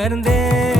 உணர்ந்தேன்.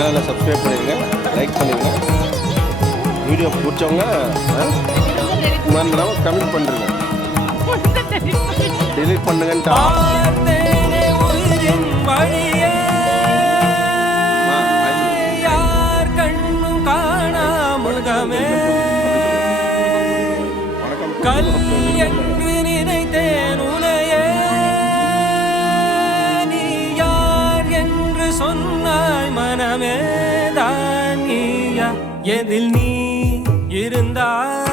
சேனலை சப்ஸ்கிரைப் பண்ணிடுங்க லைக் பண்ணிடுங்க வீடியோ பிடிச்சவங்க மறந்துடாம கமெண்ட் பண்ணுறேங்க delete பண்ணுங்கன்ட்டா. கண்ணும் காணா முகமே வணக்கம். கல் சொன்னாய் தான் எதில் நீ இருந்தால்